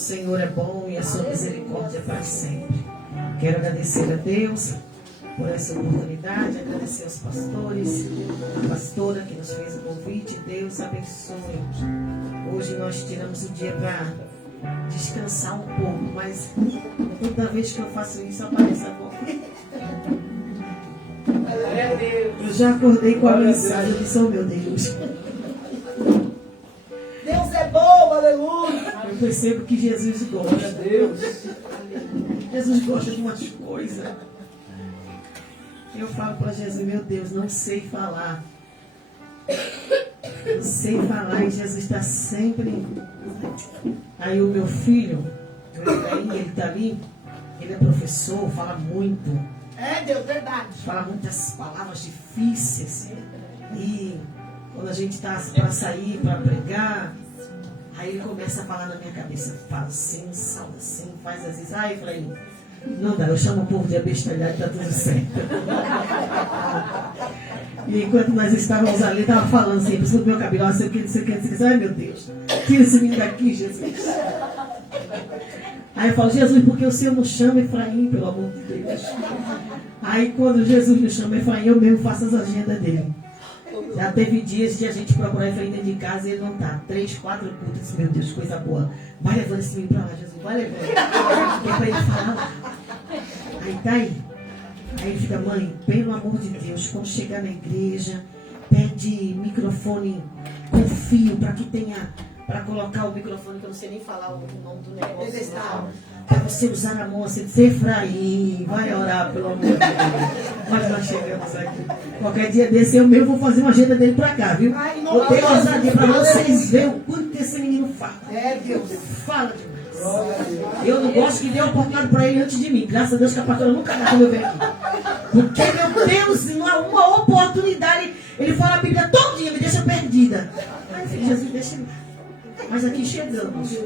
Senhor é bom e a sua misericórdia é para sempre. Quero agradecer a Deus por essa oportunidade, agradecer aos pastores, a pastora que nos fez o convite. Deus abençoe. Hoje nós tiramos o dia para descansar um pouco, mas toda vez que eu faço isso aparece a boca. Eu já acordei com a mensagem, eu disse, oh meu Deus. Deus é bom, aleluia. Eu percebo que Jesus gosta. Deus. Jesus gosta de umas coisas. Eu falo para Jesus, meu Deus, não sei falar. Não sei falar e Jesus está sempre. Aí o meu filho, ele está ali, ele é professor, fala muito. É, Deus, verdade. Fala muitas palavras difíceis. E quando a gente está para sair, para pregar, aí ele começa a falar na minha cabeça. Fala assim, salva assim, faz assim. Aí eu falei, não dá, eu chamo o povo de abestalhado e está tudo certo. E enquanto nós estávamos ali, estava falando assim, pessoa do meu cabelo, não sei o que, não sei o que, não sei o que. Ai meu Deus, tira esse menino daqui, Jesus. Aí eu falo, Jesus, porque o Senhor não chama Efraim, pelo amor de Deus. Aí quando Jesus me chama Efraim, eu mesmo faço as agendas dele. Já teve dias de a gente procurar Efraim dentro de casa e ele não está. 3, 4 cultos, meu Deus, coisa boa. Vai levando esse menino para lá, Jesus, vai levando. Que é para ele falar. Aí tá aí. Aí ele fica, mãe, pelo amor de Deus, quando chegar na igreja, pede microfone com fio para que tenha, para colocar o microfone, que eu não sei nem falar o nome do negócio. Para você usar a mão assim, dizer, Efraim, vai orar, pelo amor de Deus. Mas nós chegamos aqui. Qualquer dia desse eu mesmo vou fazer uma agenda dele para cá, viu? Vou ter ousadia para vocês verem o quanto esse menino fala. É, Deus. Fala demais. Eu não gosto que dê oportunidade para ele antes de mim. Graças a Deus que a pastora nunca dá quando eu venho aqui. Porque, meu Deus, uma oportunidade. Ele fala a Bíblia todo dia, me deixa perdida. Ai, filho, Jesus, deixa eu. Mas aqui chegamos.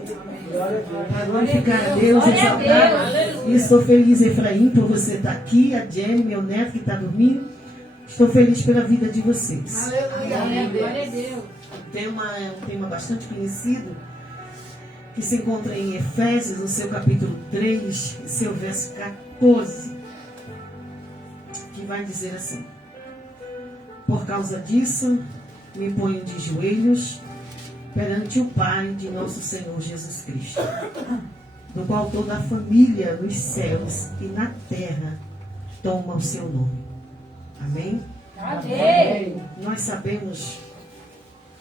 Para glorificar a Deus, exaltar. E estou feliz, Efraim, por você estar aqui. A Jenny, meu neto, que está dormindo. Estou feliz pela vida de vocês. Aleluia. Glória a Deus. O tema é um tema bastante conhecido, que se encontra em Efésios, no seu capítulo 3, seu verso 14, que vai dizer assim: por causa disso, me ponho de joelhos perante o Pai de nosso Senhor Jesus Cristo, do qual toda a família nos céus e na terra toma o seu nome. Amém? Amém. Nós sabemos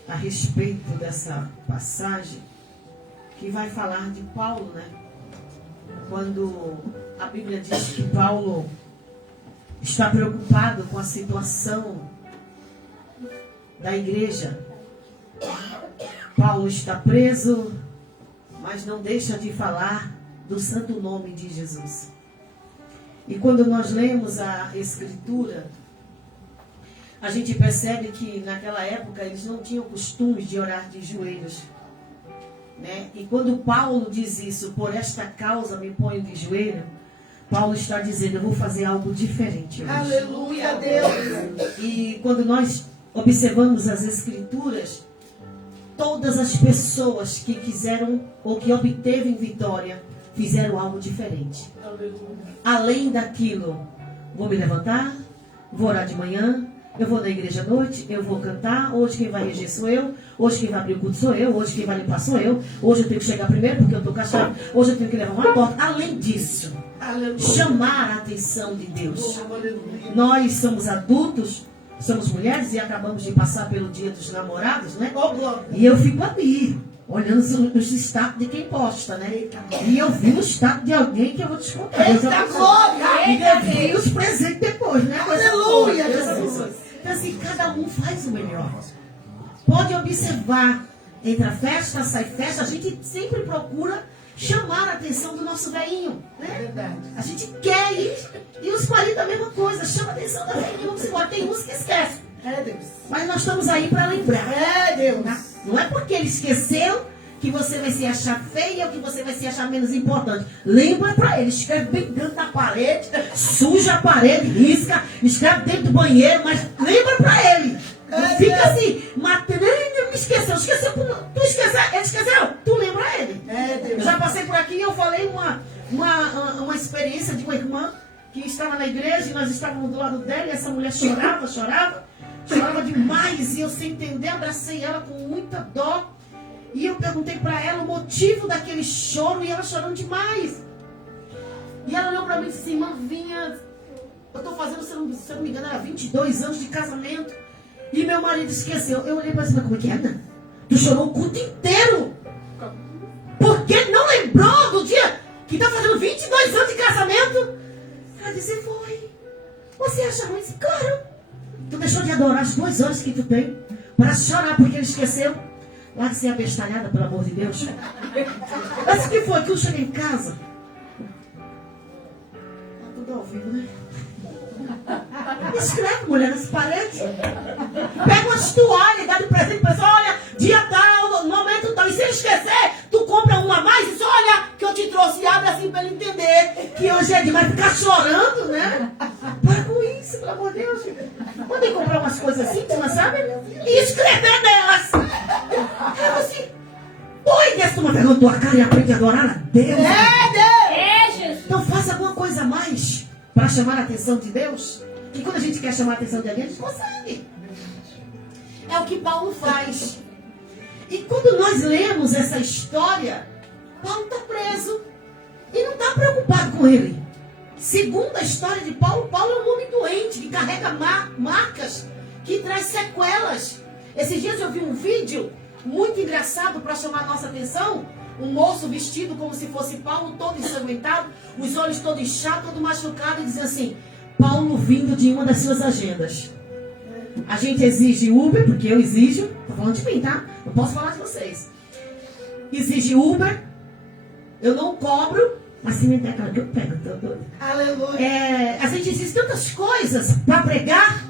a respeito dessa passagem que vai falar de Paulo, né? Quando a Bíblia diz que Paulo está preocupado com a situação da igreja. Paulo está preso, mas não deixa de falar do santo nome de Jesus. E quando nós lemos a Escritura, a gente percebe que naquela época eles não tinham costume de orar de joelhos. Né? E quando Paulo diz isso, por esta causa me ponho de joelho, Paulo está dizendo, eu vou fazer algo diferente hoje. Aleluia, Deus. E quando nós observamos as Escrituras, todas as pessoas que quiseram ou que obtevem vitória, fizeram algo diferente. Além daquilo, vou me levantar, vou orar de manhã, eu vou na igreja à noite, eu vou cantar, hoje quem vai reger sou eu, hoje quem vai abrir o culto sou eu, hoje quem vai limpar sou eu, hoje eu tenho que chegar primeiro porque eu estou com a chave, hoje eu tenho que levar uma porta. Além disso, chamar a atenção de Deus. Nós somos adultos, somos mulheres e acabamos de passar pelo dia dos namorados, né? E eu fico ali, olhando os status de quem posta, né? E eu vi o status de alguém que eu vou te contar. E eu vi os presentes depois, né? Aleluia, Jesus. Então assim, cada um faz o melhor. Pode observar, entre a festa, sai festa, a gente sempre procura chamar a atenção do nosso velhinho, né? É verdade. A gente quer ir, e os 40 a mesma coisa, chama a atenção da velhinha, vamos embora. Tem uns que esquecem. É, Deus. Mas nós estamos aí para lembrar. É, Deus. Tá? Não é porque ele esqueceu que você vai se achar feia ou que você vai se achar menos importante. Lembra para ele, escreve bem dentro da parede, suja a parede, risca, escreve dentro do banheiro, mas lembra para ele. Não fica assim, matando, ele me esqueceu, tu esqueceu, ele esqueceu, tu lembra ele. É, Deus. Já já passei por aqui e eu falei uma experiência de uma irmã que estava na igreja e nós estávamos do lado dela e essa mulher chorava demais e eu sem entender abracei ela com muita dó e eu perguntei para ela o motivo daquele choro e ela chorando demais. E ela olhou para mim e disse assim, irmã Vinha, eu estou fazendo, se eu não me engano, era 22 anos de casamento e meu marido esqueceu. Eu olhei para ela e disse, como é que é, Ana? Tu chorou o culto inteiro. Porque não lembrou do dia que está fazendo 22 anos de casamento? Ela disse, foi. Você acha ruim? Disse, claro. Tu deixou de adorar as 2 horas que tu tem para chorar porque ele esqueceu? Larga ser abestalhada, pelo amor de Deus. Mas o que foi? Que eu cheguei em casa. Tá tudo ao vivo, né? Escreve, mulher, nas paredes. Pega umas toalhas, dá de presente pra pessoa. Olha, dia tal, momento tal. E se ele esquecer, tu compra uma a mais e diz, olha, que eu te trouxe. E abre assim pra ele entender que hoje é demais ficar chorando, né? Para com isso, pelo amor de Deus. Podem comprar umas coisas assim, tu não sabe? E escrever nelas. Eu assim, oi, desce uma vergonha na tua cara e aprende a adorar a Deus. Jesus. Então faça alguma coisa a mais para chamar a atenção de Deus. E quando a gente quer chamar a atenção de alguém, a gente consegue. É o que Paulo faz. E quando nós lemos essa história, Paulo está preso e não está preocupado com ele. Segundo a história de Paulo, Paulo é um homem doente, que carrega marcas, que traz sequelas. Esses dias eu vi um vídeo muito engraçado para chamar a nossa atenção. Um moço vestido como se fosse Paulo, todo ensanguentado, os olhos todos inchados, todo machucado, e dizia assim, Paulo vindo de uma das suas agendas. A gente exige Uber, porque eu exijo, tô falando de mim, tá? Não posso falar de vocês. Exige Uber, eu não cobro, mas se me der aquela que eu pego. Aleluia. A gente exige tantas coisas para pregar,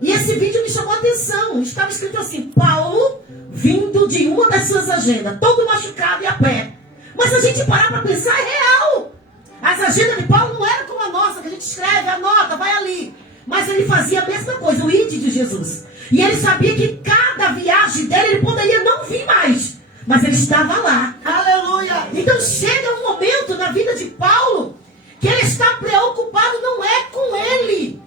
e esse vídeo me chamou a atenção. Estava escrito assim, Paulo vindo de uma das suas agendas, todo machucado e a pé. Mas se a gente parar para pensar, é real. As agendas de Paulo não eram como a nossa, que a gente escreve, anota, vai ali. Mas ele fazia a mesma coisa, o id de Jesus. E ele sabia que cada viagem dele, ele poderia não vir mais. Mas ele estava lá. Aleluia. Então chega um momento na vida de Paulo, que ele está preocupado, não é com ele.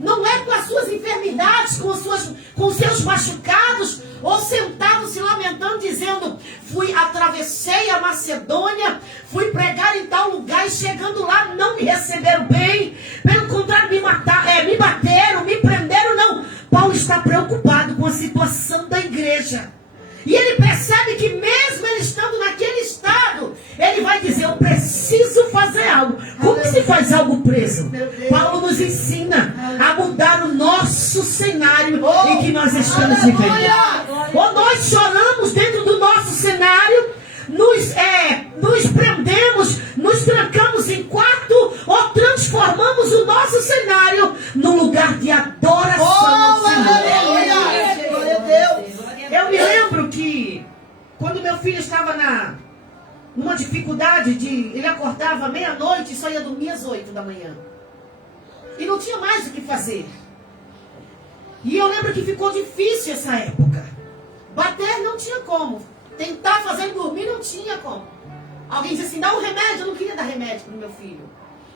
Não é com as suas enfermidades, com os seus machucados, ou sentado se lamentando, dizendo, atravessei a Macedônia, fui pregar em tal lugar e chegando lá não me receberam bem, pelo contrário me bateram, me prenderam, não. Paulo está preocupado com a situação da igreja. E ele percebe que mesmo ele estando naquele estado, ele vai dizer, eu preciso fazer algo. Como se faz algo preso? Paulo nos ensina a mudar o nosso cenário em que nós estamos vivendo. Ou nós choramos dentro do nosso cenário, nos prendemos, nos trancamos em quarto, ou transformamos o nosso cenário num lugar de adoração ao Senhor. Glória a Deus. Eu me lembro que quando meu filho estava numa dificuldade ele acordava meia-noite e só ia dormir às 8 da manhã. E não tinha mais o que fazer. E eu lembro que ficou difícil essa época. Bater não tinha como. Tentar fazer ele dormir não tinha como. Alguém disse assim, dá um remédio. Eu não queria dar remédio para o meu filho.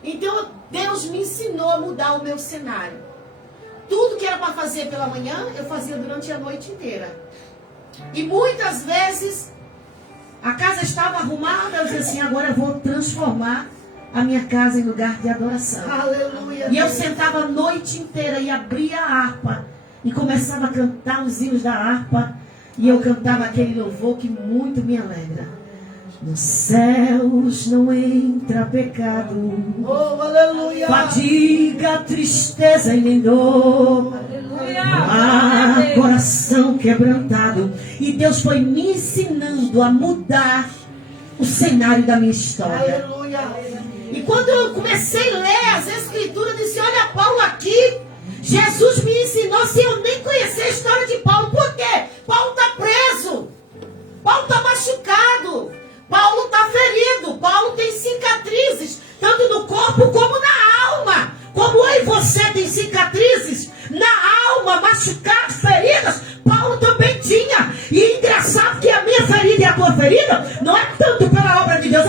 Então Deus me ensinou a mudar o meu cenário. Tudo que era para fazer pela manhã, eu fazia durante a noite inteira. E muitas vezes, a casa estava arrumada, eu dizia assim, agora eu vou transformar a minha casa em lugar de adoração. Aleluia. E eu sentava a noite inteira e abria a harpa e começava a cantar os hinos da harpa. E eu cantava aquele louvor que muito me alegra. Nos céus não entra pecado, Oh, aleluia. fadiga, tristeza e nem dor. Ah, coração quebrantado. E Deus foi me ensinando a mudar o cenário da minha história. Aleluia. E quando eu comecei a ler as escrituras, eu disse, olha Paulo aqui, Jesus me ensinou, se eu nem conhecer a história de Paulo. Por quê? Paulo está preso. Paulo está machucado. Paulo está ferido. Paulo tem cicatrizes, tanto no corpo como na alma. Como eu e você tem cicatrizes na alma, machucados, feridas, Paulo também tinha. E é engraçado que a minha ferida e a tua ferida não é tanto pela obra de Deus,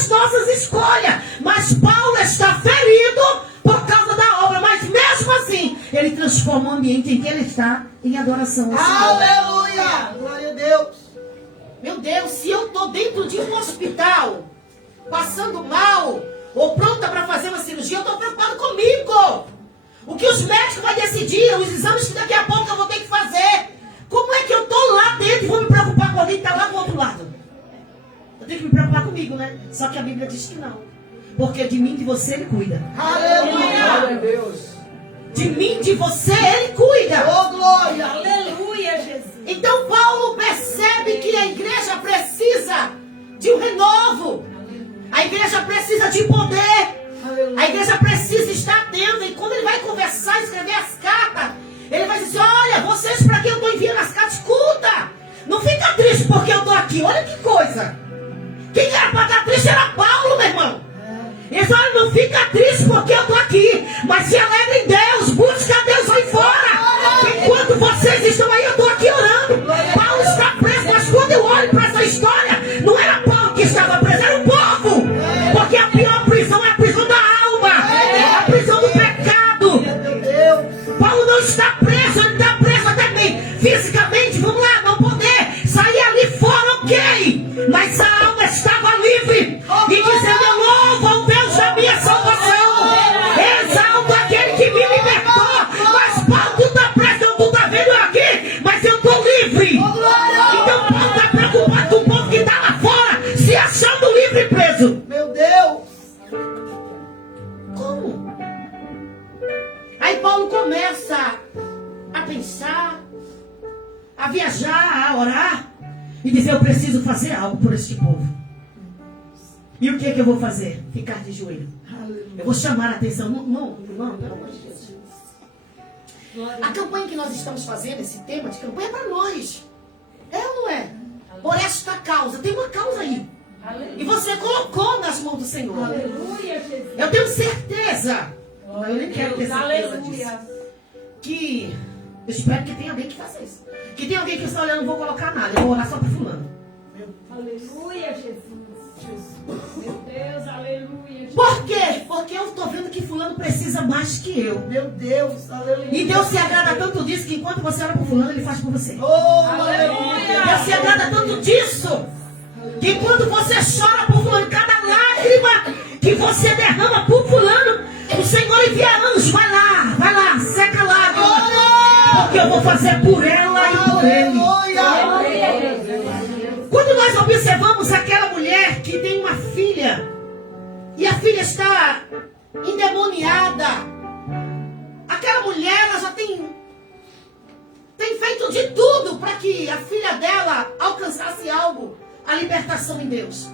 as nossas escolhas. Mas Paulo está ferido por causa da obra. Mas mesmo assim, ele transforma o ambiente em que ele está em adoração ao Senhor. Aleluia. Glória a Deus. Meu Deus, se eu estou dentro de um hospital, passando mal, ou pronta para fazer uma cirurgia, eu estou preocupado comigo. O que os médicos vão decidir, os exames que daqui a pouco eu vou ter que fazer. Como é que eu estou lá dentro e vou me preocupar com alguém que está lá do outro lado? Eu tenho que me preocupar comigo, né? Só que a Bíblia diz que não. Porque de mim, de você, Ele cuida. Aleluia. Glória a Deus. De mim, de você, Ele cuida. Oh, glória. Aleluia, Jesus. Então Paulo percebe que a igreja precisa de um renovo. A igreja precisa de poder. A igreja precisa estar atenta. E quando ele vai conversar, escrever as cartas, ele vai dizer, olha, vocês para quem eu estou enviando as cartas, escuta. Não fica triste porque eu estou aqui. Olha que coisa. Quem era para estar triste era Paulo, meu irmão. Ele diz, olha, não fica triste porque eu estou aqui. Mas se alegra em Deus. Busca a Deus aí fora. Enquanto vocês estão aí, eu estou aqui orando. Paulo está preso. Mas quando eu olho para essa história, não era Paulo que estava preso, era o povo. Porque a pior prisão é a prisão da alma. A prisão do pecado. Meu Deus. Paulo não está preso, ele está preso até bem fisicamente, vamos lá, não poder sair ali fora, ok. Mas a alma estava livre. E dizendo, eu louvo ao Deus da minha salvação. Exalto aquele que me libertou. Mas Paulo, tu está preso, não, tu está vendo eu aqui, mas eu estou livre. Então Paulo está preocupado com o povo que está lá fora, se achando livre e preso. Meu Deus. Como? Aí Paulo começa a pensar, a viajar, a orar E dizer, eu preciso fazer algo por este povo. E o que é que eu vou fazer? Ficar de joelho. Eu vou chamar a atenção. Não, pelo amor de Deus. A campanha que nós estamos fazendo, esse tema de campanha é para nós. É ou não é? Por esta causa. Tem uma causa aí. E você colocou nas mãos do Senhor. Aleluia, Jesus. Eu tenho certeza. Eu nem quero ter certeza disso. Aleluia. Que eu espero que tenha alguém que faça isso. Que tenha alguém que está olhando, não vou colocar nada. Eu vou orar só para fulano. Aleluia, Jesus. Meu Deus, aleluia, Jesus. Por quê? Porque eu estou vendo que fulano precisa mais que eu. Meu Deus. Aleluia. E Deus se agrada tanto disso que enquanto você ora por fulano, Ele faz por você. Oh, Aleluia. Deus se agrada tanto disso que quando você chora por fulano, cada lágrima que você derrama por fulano, o Senhor envia anjos. Vai lá, seca a lágrima. Porque eu vou fazer por ela e por ele. Aleluia. Quando nós observamos aquela mulher que tem uma filha, E a filha está endemoniada. Aquela mulher, ela já tem feito de tudo para que a filha dela alcançasse algo, a libertação em Deus.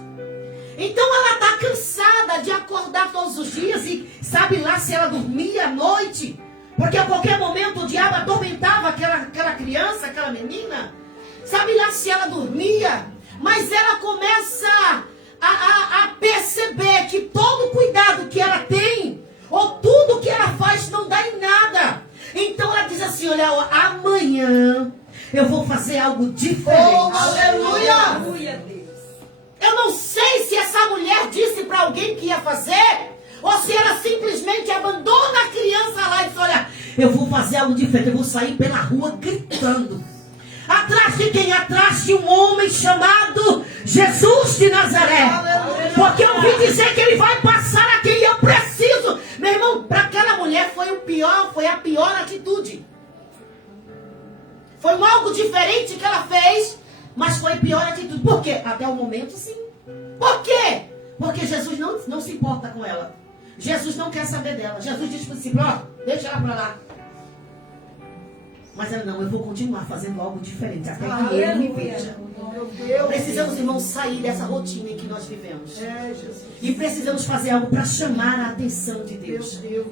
Então ela está cansada de acordar todos os dias e sabe lá se ela dormia à noite, porque a qualquer momento o diabo atormentava aquela criança, aquela menina. Sabe lá se ela dormia, mas ela começa a perceber que todo cuidado que ela tem, ou tudo que ela faz, não dá em nada. Então ela diz assim, olha, amanhã eu vou fazer algo diferente. Oh, aleluia. Aleluia, Deus. Eu não sei se essa mulher disse para alguém que ia fazer, ou se ela simplesmente abandona a criança lá e diz, olha, eu vou fazer algo diferente, eu vou sair pela rua gritando. Atrás de quem? Atrás de um homem chamado Jesus de Nazaré. Porque eu ouvi dizer que ele vai passar aqui e eu preciso. Meu irmão, para aquela mulher foi a pior atitude. Foi algo diferente que ela fez, mas foi a pior atitude. Por quê? Até o momento, sim. Por quê? Porque Jesus não se importa com ela. Jesus não quer saber dela. Jesus diz para o discípulo, ó, deixa ela para lá. Mas ela, não, eu vou continuar fazendo algo diferente, até que ele me veja. Meu Deus. Precisamos, irmãos, sair dessa rotina em que nós vivemos. É, Jesus. E precisamos fazer algo para chamar a atenção de Meu Deus. Deus.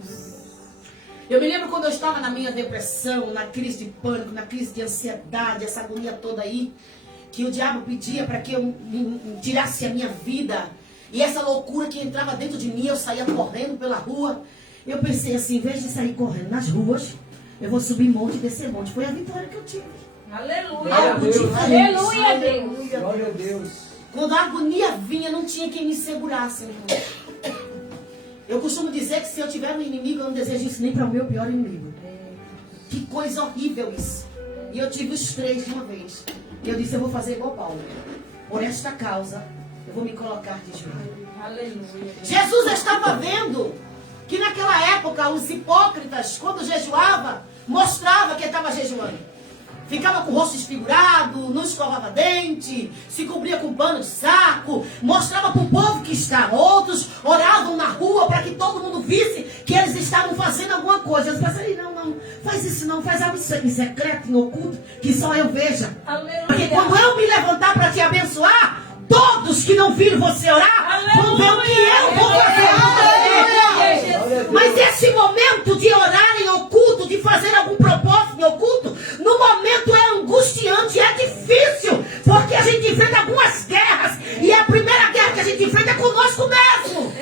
Eu me lembro quando eu estava na minha depressão, na crise de pânico, na crise de ansiedade, essa agonia toda aí, que o diabo pedia para que eu tirasse a minha vida. E essa loucura que entrava dentro de mim, eu saía correndo pela rua. Eu pensei assim, em vez de sair correndo nas ruas, eu vou subir monte e descer monte. Foi a vitória que eu tive. Aleluia. Glória a Algo Deus. diferente. Aleluia, Deus. Glória a Deus. Quando a agonia vinha, não tinha quem me segurasse, irmão. Eu costumo dizer que se eu tiver um inimigo, eu não desejo isso nem para o meu pior inimigo. Que coisa horrível isso. E eu tive os 3 de uma vez. E eu disse, eu vou fazer igual Paulo. Por esta causa, eu vou me colocar de joelho. Aleluia. Jesus estava vendo que naquela época os hipócritas, quando jejuava, mostrava que estava jejuando. Ficava com o rosto desfigurado, não escovava dente, se cobria com pano de saco, mostrava para o povo que estava. Outros oravam na rua para que todo mundo visse que eles estavam fazendo alguma coisa. Eles pensaram, não, faz isso não, faz algo em secreto, em oculto, que só eu veja. Aleluia. Porque quando eu me levantar para te abençoar, todos que não viram você orar, vão ver o que eu vou fazer com você. Mas esse momento de orar em oculto, de fazer algum propósito em oculto, no momento é angustiante, é difícil, porque a gente enfrenta algumas guerras, e a primeira guerra que a gente enfrenta é conosco mesmo.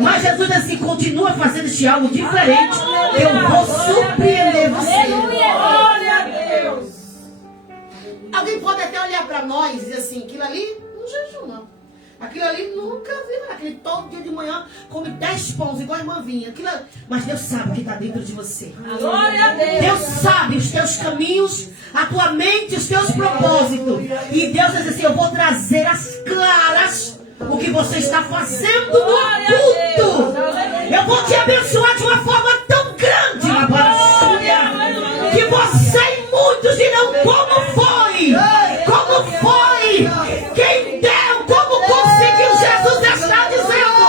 Mas Jesus assim, continua fazendo este algo diferente, eu vou surpreender você. Glória a Deus. Alguém pode até olhar para nós e dizer assim, aquilo ali não jejum não. Aquilo ali nunca vi, aquele todo dia de manhã come 10 pães, igual a irmã vinha. Mas Deus sabe o que está dentro de você. Glória a Deus. Deus sabe os teus caminhos, a tua mente, os teus propósitos. E Deus diz assim, eu vou trazer às claras o que você está fazendo no culto. Eu vou te abençoar de uma forma tão grande, que você e muitos dirão como foi. Como foi. Quem deu. Jesus está dizendo,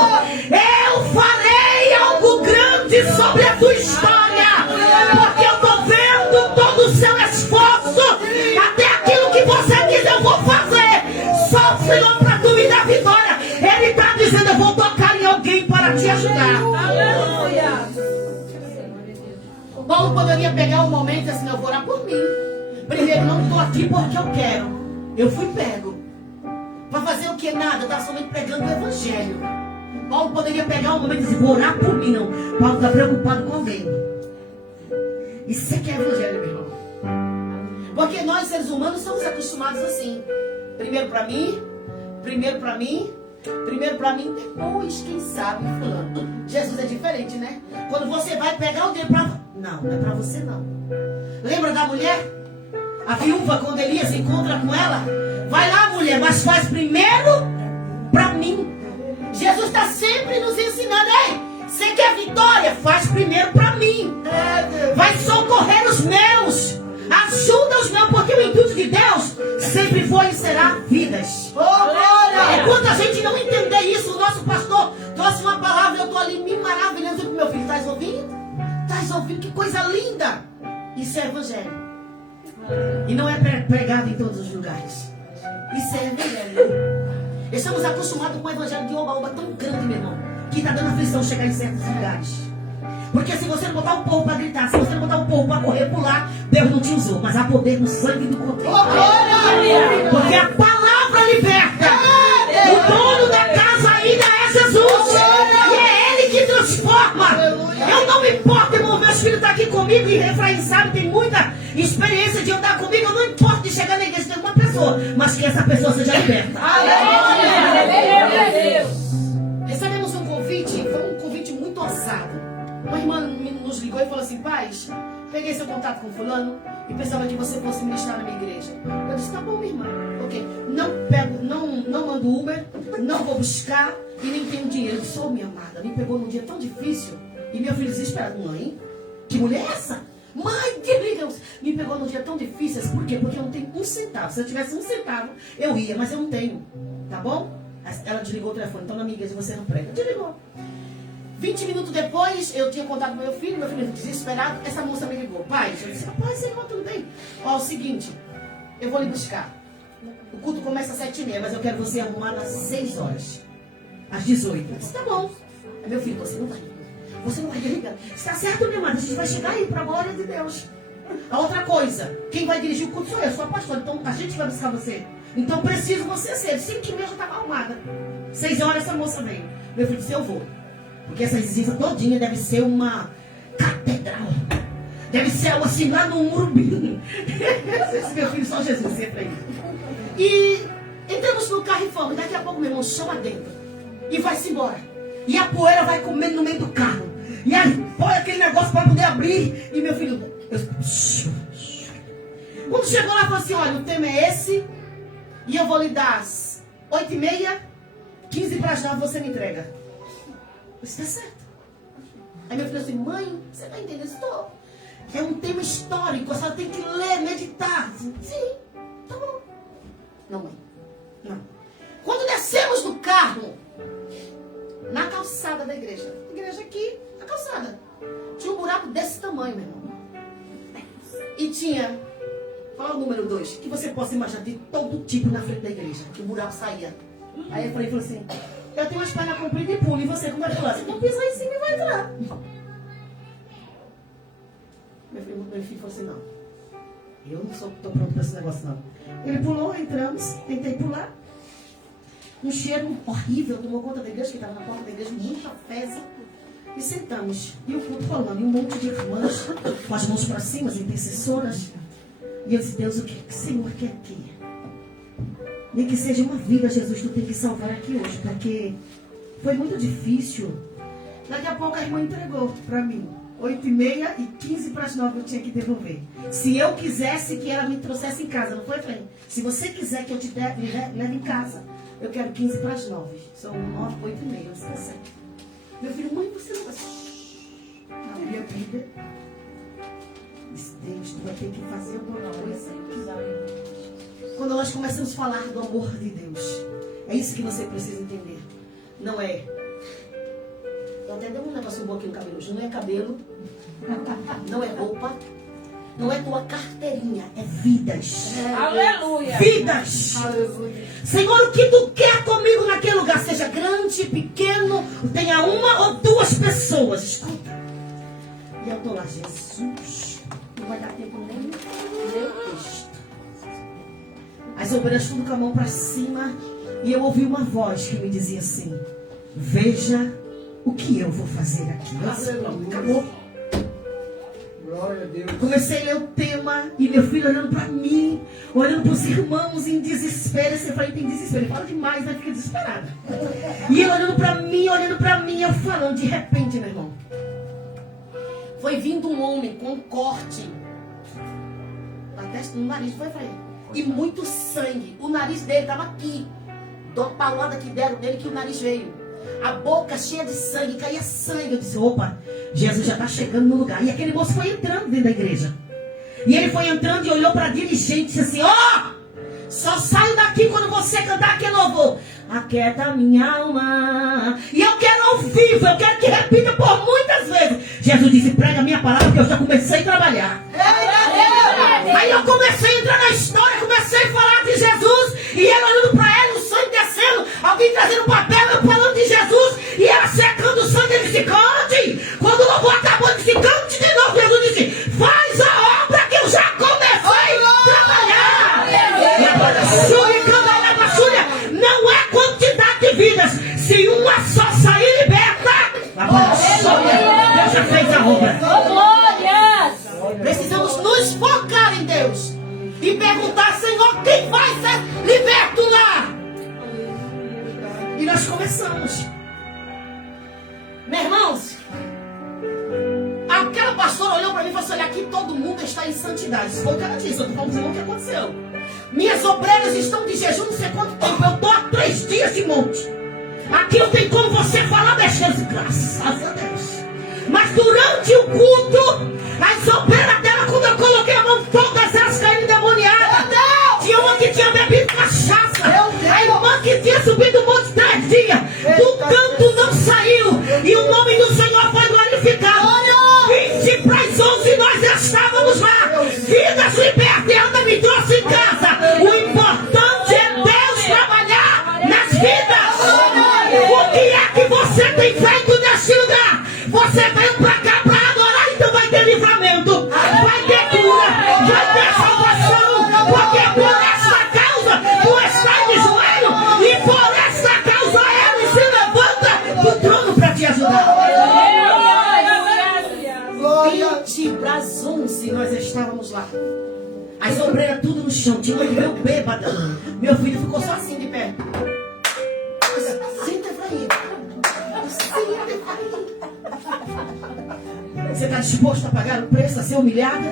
eu farei algo grande sobre a tua história, porque eu estou vendo todo o seu esforço, até aquilo que você diz eu vou fazer, só o Senhor para tu me dar vitória. Ele está dizendo, eu vou tocar em alguém para te ajudar. Aleluia. Paulo poderia pegar um momento assim, eu vou orar por mim. Primeiro, não estou aqui porque eu quero, eu fui pego. Para fazer o que? Nada, eu estava somente pregando o evangelho. Paulo poderia pegar um momento e dizer, vou orar por mim, não. Paulo está preocupado com alguém. Isso é que é evangelho, meu irmão. Porque nós, seres humanos, somos acostumados assim. Primeiro para mim, primeiro para mim, primeiro para mim, depois, quem sabe, fulano. Jesus é diferente, né? Quando você vai pegar o dinheiro para... Não é para você não. Lembra da mulher? A viúva, quando Elias se encontra com ela, vai lá, mulher, mas faz primeiro para mim. Jesus está sempre nos ensinando, ei, você quer vitória? Faz primeiro para mim. Vai socorrer os meus. Ajuda os meus, porque o intuito de Deus sempre foi e será vidas. Enquanto a gente não entender isso, o nosso pastor trouxe uma palavra, eu estou ali me maravilhando com meu filho. Estás ouvindo? Estás ouvindo? Que coisa linda. Isso é evangelho. E não é pregado em todos os lugares. Isso é evangelho. Estamos acostumados com um evangelho de oba-oba tão grande, meu irmão, que está dando aflição chegar em certos lugares. Porque se você não botar um povo para gritar, se você não botar um povo para correr, pular, Deus não te usou. Mas há poder no sangue do Cordeiro. Porque a palavra liberta. O dono da casa ainda é Jesus. E é Ele que transforma. Eu não me importo, irmão. Meus filhos estão aqui comigo e Efraim sabe, tem muita experiência de andar comigo. Eu não importo de chegar na igreja de uma pessoa, mas que essa pessoa seja liberta. Recebemos um convite, foi um convite muito ousado. Uma irmã nos ligou e falou assim, paz, peguei seu contato com fulano e pensava que você fosse ministrar na minha igreja. Eu disse, tá bom, minha irmã, ok. Não mando Uber, não vou buscar e nem tenho dinheiro. Eu disse, oh, minha amada, me pegou num dia tão difícil. E meu filho desesperado, mãe, que mulher é essa? Mãe, que Deus, me pegou num dia tão difícil. Por quê? Porque eu não tenho um centavo. Se eu tivesse um centavo, eu ia, mas eu não tenho. Tá bom? Ela desligou o telefone. Então na minha igreja você não prega. Desligou. 20 minutos depois, eu tinha contato com meu filho desesperado. Essa moça me ligou. Pai, eu disse, pai, senhor, tudo bem? Ó, é o seguinte, eu vou lhe buscar. O culto começa às 7h30, mas eu quero você arrumar às 6 horas. Às 18. Eu disse, tá bom. Aí meu filho, você não vai. Você não vai ligar. Está certo, minha amada, a gente vai chegar aí para a glória de Deus. A outra coisa, quem vai dirigir o culto sou eu, sou a pastora. Então a gente vai buscar você. Então preciso você ser. 5h30 eu já estava arrumada. 6 horas essa moça veio. Meu filho disse, eu vou. Porque essa residência todinha deve ser uma catedral. Deve ser algo assim lá no Urubim. Esse meu filho só Jesus sempre aí. E entramos Entramos no carro e fomos. Daqui a pouco, meu irmão, chama dentro. E vai-se embora. E a poeira vai comendo no meio do carro. E aí põe aquele negócio para poder abrir. E meu filho... Quando chegou lá, falou assim, olha, o tema é esse. E eu vou lhe dar às 8h30, 15 para as 9 você me entrega. Isso tá certo. Aí meu filho assim, mãe, você vai entender isso? Tô. É um tema histórico, a senhora tem que ler, meditar. Sim, tá bom. Não, mãe. Não. Quando descemos do carro, na calçada da igreja. Igreja aqui, na calçada. Tinha um buraco desse tamanho, meu irmão. E tinha, fala o número 2, que você possa imaginar de todo tipo na frente da igreja. Que o buraco saía. Aí eu falei assim, eu tenho umas pernas compridas e pulo. E você, como vai pular? Você não pisa aí em cima e vai entrar. Meu filho falou assim, não. Eu não estou pronto para esse negócio, não. Ele pulou, entramos, tentei pular. Um cheiro horrível tomou conta da igreja, que estava na porta da igreja, muita fezes. E sentamos. E o culto rolando. E um monte de irmãs com as mãos para cima, as intercessoras. E eu disse, Deus, o que o Senhor quer aqui? Nem que seja uma vida, Jesus, tu tem que salvar aqui hoje. Porque foi muito difícil. Daqui a pouco a irmã entregou para mim. 8h30 e 15 para as 9 eu tinha que devolver. Se eu quisesse que ela me trouxesse em casa, não foi, Fran? Se você quiser que eu te leve em casa, eu quero 15 para as 9. São 9, 8h30, eu disse, tá certo. Meu filho, mãe, você não vai... Abri a Bíblia. Disse, Deus, tu vai ter que fazer alguma coisa. Quando nós começamos a falar do amor de Deus, é isso que você precisa entender. Não é... Eu até dei um negócio bom aqui no cabelo. Não é cabelo, não é roupa, não é tua carteirinha, é vidas. Aleluia. Vidas. Aleluia. Senhor, o que tu quer comigo naquele lugar? Seja grande, pequeno, tenha uma ou duas pessoas. Escuta. E eu estou lá, Jesus. Não vai dar tempo nem ler o texto. As obreiras tudo com a mão para cima. E eu ouvi uma voz que me dizia assim, veja o que eu vou fazer aqui. Acabou. Glória a Deus. Comecei a ler o tema e meu filho olhando para mim, olhando para os irmãos em desespero. Você fala, tem desespero, ele fala demais, vai ficar desesperada. E ele olhando para mim, eu falando, de repente, meu irmão, foi vindo um homem com um corte na testa, no nariz, foi ele. E muito sangue. O nariz dele estava aqui, da paulada que deram dele, que o nariz veio. A boca cheia de sangue, caía sangue. Eu disse, opa, Jesus já está chegando no lugar. E aquele moço foi entrando dentro da igreja. E ele foi entrando e olhou para a dirigente e disse assim, ó, só saio daqui quando você cantar aquele louvor. Aquieta minha alma. E eu quero ao vivo, eu quero que repita por muitas vezes. Jesus disse, prega a minha palavra que eu já comecei a trabalhar. Aí eu comecei a entrar na história, comecei a falar de Jesus. E ela olhando para ele, o sangue descendo. Alguém trazendo papel, eu falando de Jesus. E ela secando o sangue, ele disse, cante. Quando o louvor acabou, ele disse, cante de novo. Jesus disse, faz a obra que eu já comecei a trabalhar. E agora, não é quantidade de vidas. Se uma só sair liberta, agora, Deus já fez a obra. Precisamos nos focar em Deus e perguntar, Senhor, quem vai ser liberto lá? E nós começamos. Meus irmãos, aquela pastora olhou para mim e falou assim, olha, aqui todo mundo está em santidade. Isso foi o que ela disse, eu estou falando o que aconteceu. Minhas obreiras estão de jejum não sei quanto tempo, eu estou há 3 dias de monte. Aqui não tem como você falar besteira, graças a Deus. Mas durante o culto, as obreiras dela, quando eu coloquei a mão, todas elas caíram endemoniadas. Tinha uma que tinha bebido cachaça. A irmã que tinha subido o monte 3 dias. Do canto não saiu. E o nome do Senhor foi glorificado. 20 para as 11 nós já estávamos lá. Vidas libertas. Ela me trouxe em casa. O importante é Deus trabalhar nas vidas. O que é que você tem feito nesse lugar? Você veio para cá para adorar, então vai ter livramento. Vai ter cura. Vai ter salvação. Porque por essa causa tu está de joelho. E por essa causa ele se levanta do trono para te ajudar. 20 para as 11 nós estávamos lá. As obreiras tudo no chão. Tinha uma irmã bêbada. Meu filho ficou só assim de pé. Você está disposto a pagar o preço, a ser humilhada?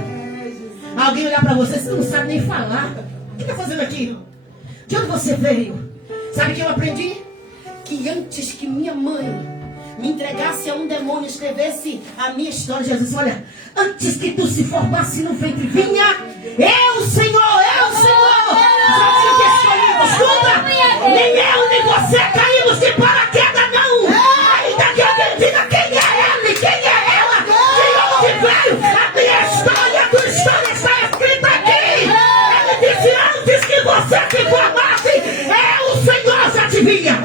Alguém olhar para você, você não sabe nem falar. O que está fazendo aqui? De onde você veio? Sabe o que eu aprendi? Que antes que minha mãe me entregasse a um demônio, escrevesse a minha história, Jesus, olha, antes que tu se formasse no ventre, vinha eu, Senhor, já tinha te escolhido. Escuta, nem eu nem você caímos de paraquedas, não. Ainda que alguém diga quem é ele, quem é ela, de onde veio, a minha história, a tua história está escrita aqui. Ele disse, antes que você se formasse, eu, Senhor, já te vinha.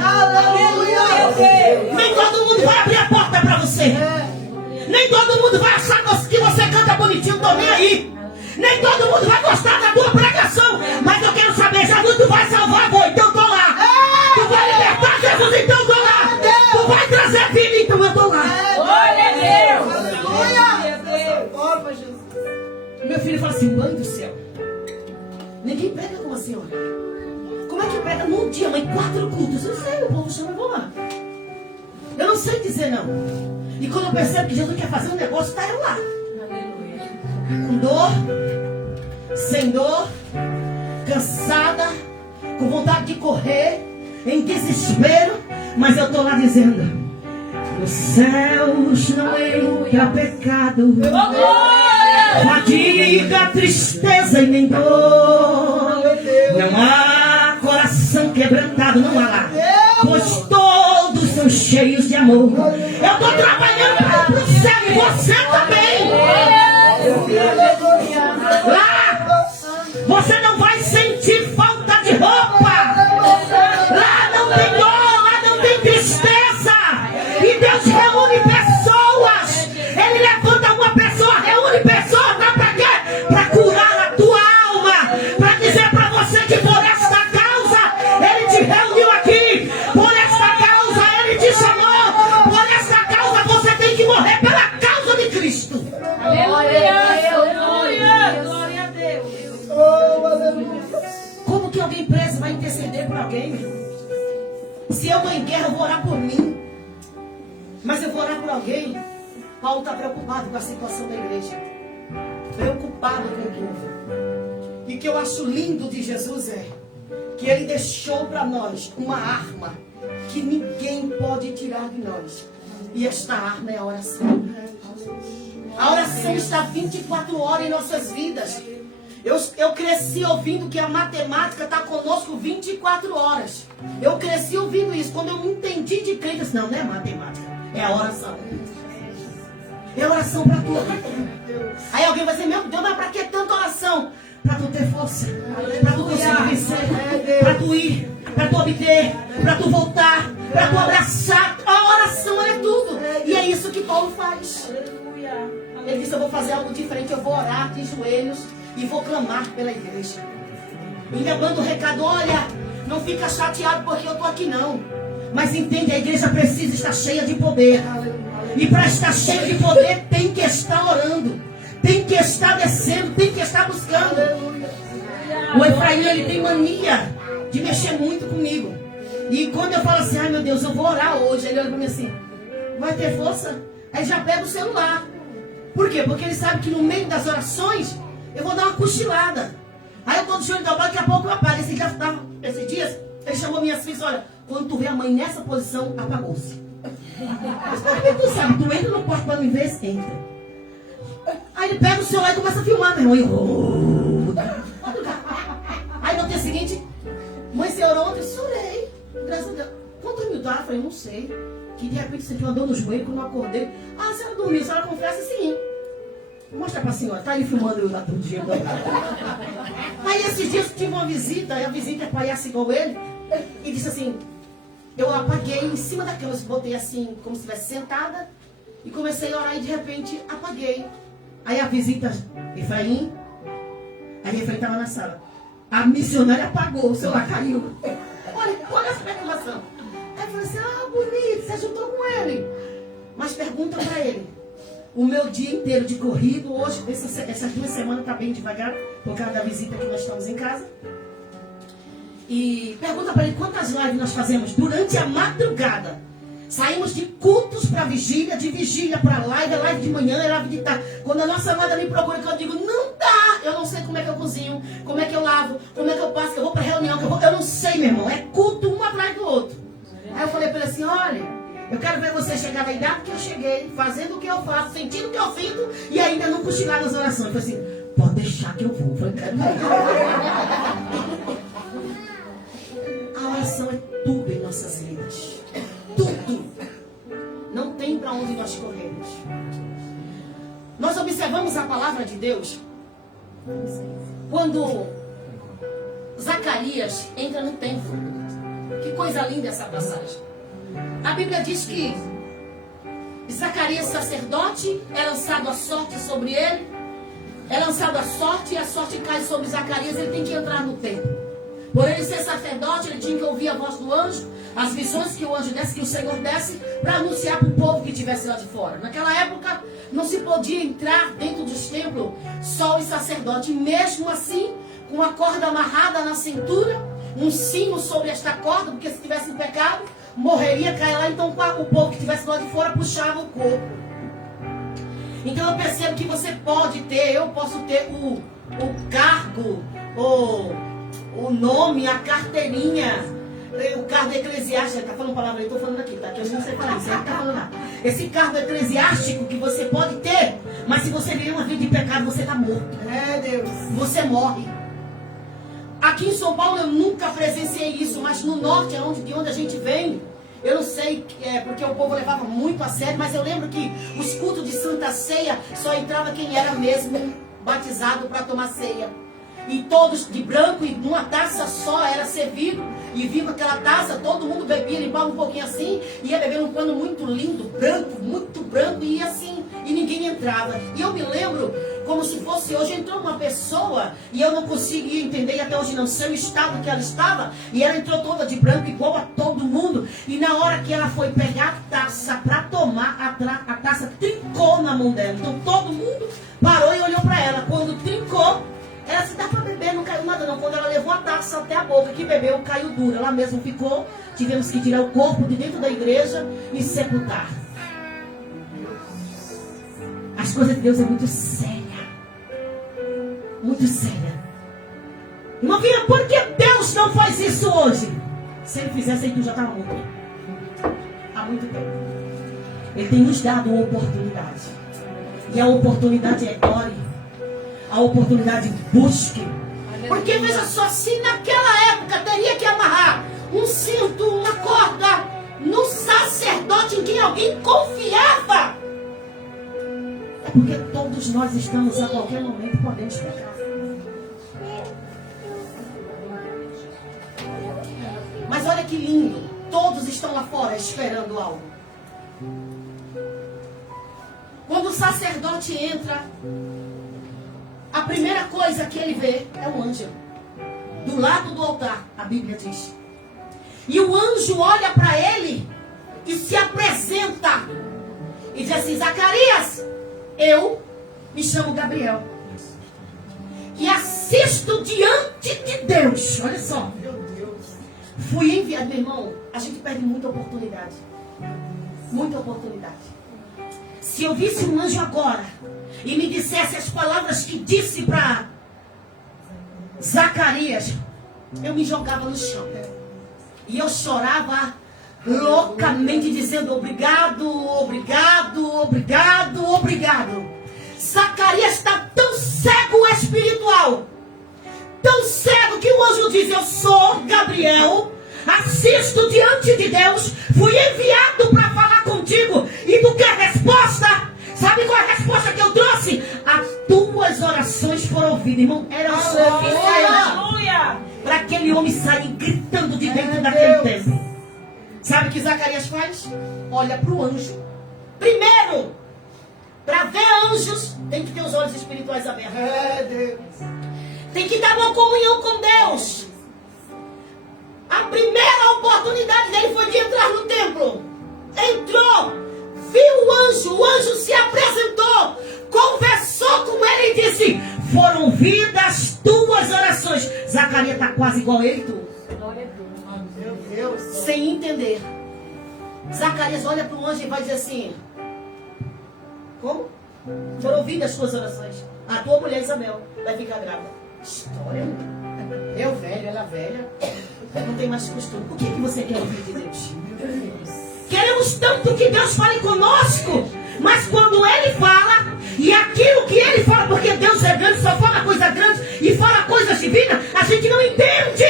Nem todo mundo vai abrir a porta para você. Nem todo mundo vai achar que você canta bonitinho, tô nem aí. Nem todo mundo vai gostar da tua pregação. Mas eu quero saber, Jesus, tu vai salvar, vou, então eu tô lá. Tu vai libertar, Jesus, então eu tô lá. Tu vai trazer vida, então eu tô lá. Glória a Deus. Meu filho fala assim, mãe do céu, ninguém prega como a senhora. Como é que prega num dia, mãe? 4 cultos. Eu sei, o povo chama, eu vou lá. Eu não sei dizer não. E quando eu percebo que Jesus quer fazer um negócio, está eu lá. Com dor, sem dor, cansada, com vontade de correr, em desespero, mas eu estou lá dizendo: nos céus não entra pecado, fadiga, tristeza e nem dor. Não há coração quebrantado, não há lá, pois todos são cheios de amor. Eu estou trabalhando para o céu e você também. Lá você não vai sentir falta de roupa. Lá não tem dor, lá não tem tristeza. E Deus reúne pessoas. Ele levanta uma pessoa, reúne pessoas. Dá pra quê? Pra curar a tua alma. Pra dizer pra você que por esta causa Ele te reuniu aqui. Por esta causa Ele te chamou. Por esta causa você tem que morrer pela causa de Cristo. Como que alguém preso vai interceder por alguém? Se eu estou em guerra, eu vou orar por mim. Mas eu vou orar por alguém. Paulo está preocupado com a situação da igreja. Preocupado com o povo. E o que eu acho lindo de Jesus é que Ele deixou para nós uma arma que ninguém pode tirar de nós. E esta arma é a oração. A oração está 24 horas em nossas vidas. Eu cresci ouvindo que a matemática está conosco 24 horas. Eu cresci ouvindo isso. Quando eu me entendi de crente, eu disse, não é matemática, é a oração. É a oração para tudo. Aí alguém vai dizer, meu Deus, mas para que tanta oração? Para tu ter força, para tu conseguir vencer, para tu ir, para tu obter, para tu voltar, para tu abraçar. A oração é tudo. E é isso que Paulo faz. Ele disse, eu vou fazer algo diferente, eu vou orar de joelhos e vou clamar pela igreja. E levando o recado, olha, não fica chateado porque eu estou aqui não. Mas entende, a igreja precisa estar cheia de poder. E para estar cheia de poder tem que estar orando. Tem que estar descendo, tem que estar buscando. O Efraim, ele tem mania de mexer muito comigo. E quando eu falo assim, ai meu Deus, eu vou orar hoje, ele olha para mim assim, vai ter força? Aí já pega o celular. Por quê? Porque ele sabe que no meio das orações eu vou dar uma cochilada. Aí eu estou de joelho dobrado, daqui a pouco eu apago. Esses dias, ele chamou minhas filhas, olha, quando tu vê a mãe nessa posição, apagou-se. Tu sabe, tu entra no quarto para me ver, entra. Aí ele pega o celular e começa a filmar, meu irmão. Aí no dia seguinte, mãe, você orou ontem? Chorei. Graças a Deus. Quantos mil dá? Eu falei, não sei. Que de repente senti uma dor no joelho quando eu acordei. Ah, a senhora dormiu, a senhora confessa sim. Vou mostrar pra senhora, tá aí filmando eu lá todo dia. Aí esses dias tive uma visita, e a visita é palhaça igual ele, e disse assim, eu apaguei em cima da cama, botei assim, como se estivesse sentada, e comecei a orar e de repente apaguei. Aí a visita, Efraim, aí Efraim estava na sala. A missionária apagou, o celular caiu. Olha essa reclamação. Aí eu falei assim, ah, bonito, você juntou com ele. Mas pergunta pra ele. O meu dia inteiro de corrido, hoje, essas 2 semanas tá bem devagar, por causa da visita que nós estamos em casa. E pergunta pra ele quantas lives nós fazemos durante a madrugada. Saímos de cultos para vigília, de vigília para live de manhã, live de tarde. Quando a nossa amada me procura, que eu digo, não dá, eu não sei como é que eu cozinho, como é que eu lavo, como é que eu passo, que eu vou para reunião, eu não sei, meu irmão, é culto um atrás do outro. Aí eu falei para ele assim, olha, eu quero ver você chegar na idade que eu cheguei, fazendo o que eu faço, sentindo o que eu sinto e ainda não cochilar nas orações. Eu falei assim, pode deixar que eu vou. Eu falei, quero ver. A oração é tudo em nossas vidas. Tudo. Não tem para onde nós corrermos. Nós observamos a palavra de Deus quando Zacarias entra no templo. Que coisa linda essa passagem. A Bíblia diz que Zacarias, sacerdote, é lançado a sorte sobre ele. É lançado a sorte e a sorte cai sobre Zacarias. Ele tem que entrar no templo. Por ele ser sacerdote, ele tinha que ouvir a voz do anjo, as visões que o anjo desse, que o Senhor desse, para anunciar para o povo que estivesse lá de fora. Naquela época, não se podia entrar dentro dos templos só os sacerdotes. Mesmo assim, com a corda amarrada na cintura, um sino sobre esta corda, porque se tivesse pecado, morreria, cair lá. Então o povo que estivesse lá de fora puxava o corpo. Então eu percebo que você pode ter, eu posso ter o cargo, o nome, a carteirinha, o cargo eclesiástico. Está falando palavra aí, estou falando aqui, tá? Que eu não sei falar isso, aí está falando lá. Esse cargo eclesiástico que você pode ter, mas se você viver uma vida de pecado, você está morto. É, Deus. Você morre. Aqui em São Paulo eu nunca presenciei isso, mas no norte, de onde a gente vem, eu não sei, porque o povo levava muito a sério, mas eu lembro que os cultos de Santa Ceia só entrava quem era mesmo batizado para tomar ceia. E todos de branco, e numa taça só era servido, e vindo aquela taça, todo mundo bebia, limpava um pouquinho assim, ia beber um pano muito lindo, muito branco, e assim, e ninguém entrava. E eu me lembro, como se fosse hoje, entrou uma pessoa, e eu não conseguia entender, e até hoje não sei o estado que ela estava, e ela entrou toda de branco, igual a todo mundo, e na hora que ela foi pegar a taça para tomar, a taça trincou na mão dela. Então todo mundo parou e olhou para ela. Quando trincou, ela se dá para beber, não caiu nada não. Quando ela levou a taça até a boca, que bebeu, caiu dura. Ela mesma ficou. Tivemos que tirar o corpo de dentro da igreja e sepultar. As coisas de Deus é muito séria. Muito séria. Irmão, por que Deus não faz isso hoje? Se Ele fizesse, tu já estava morto. Há muito tempo. Ele tem nos dado uma oportunidade. E a oportunidade é ore. A oportunidade busque. Porque veja só, se naquela época teria que amarrar um cinto, uma corda no sacerdote em quem alguém confiava, é porque todos nós estamos a qualquer momento podemos pecar. Mas olha que lindo, todos estão lá fora esperando algo. Quando o sacerdote entra, a primeira coisa que ele vê é o anjo. Do lado do altar, a Bíblia diz. E o anjo olha para ele e se apresenta. E diz assim, Zacarias, eu me chamo Gabriel. E assisto diante de Deus. Olha só. Fui enviado, meu irmão. A gente perde muita oportunidade. Muita oportunidade. Se eu visse um anjo agora e me dissesse as palavras que disse para Zacarias, eu me jogava no chão. E eu chorava loucamente, dizendo obrigado, obrigado, obrigado, obrigado. Zacarias está tão cego espiritual, tão cego que o anjo diz, eu sou Gabriel, assisto diante de Deus, fui enviado para falar contigo. E tu quer resposta? Sabe qual é a resposta que eu trouxe? As tuas orações foram ouvidas, irmão. Era o suficiente para aquele homem sair gritando de dentro daquele templo. Sabe o que Zacarias faz? Olha para o anjo. Primeiro, para ver anjos, tem que ter os olhos espirituais abertos. Tem que dar uma comunhão com Deus. A primeira oportunidade dele foi de entrar no templo. Entrou, viu o anjo se apresentou, conversou com ele e disse, foram ouvidas tuas orações. Zacarias está quase igual a ele, tu. Sem entender. Zacarias olha para o anjo e vai dizer assim: como? Foram ouvidas as tuas orações. A tua mulher Isabel vai ficar grávida. História. Eu velho, ela velha. Não tem mais costume. O que você quer ouvir de Deus? Queremos tanto que Deus fale conosco. Mas quando Ele fala, e aquilo que Ele fala, porque Deus é grande, só fala coisa grande e fala coisas divinas, a gente não entende.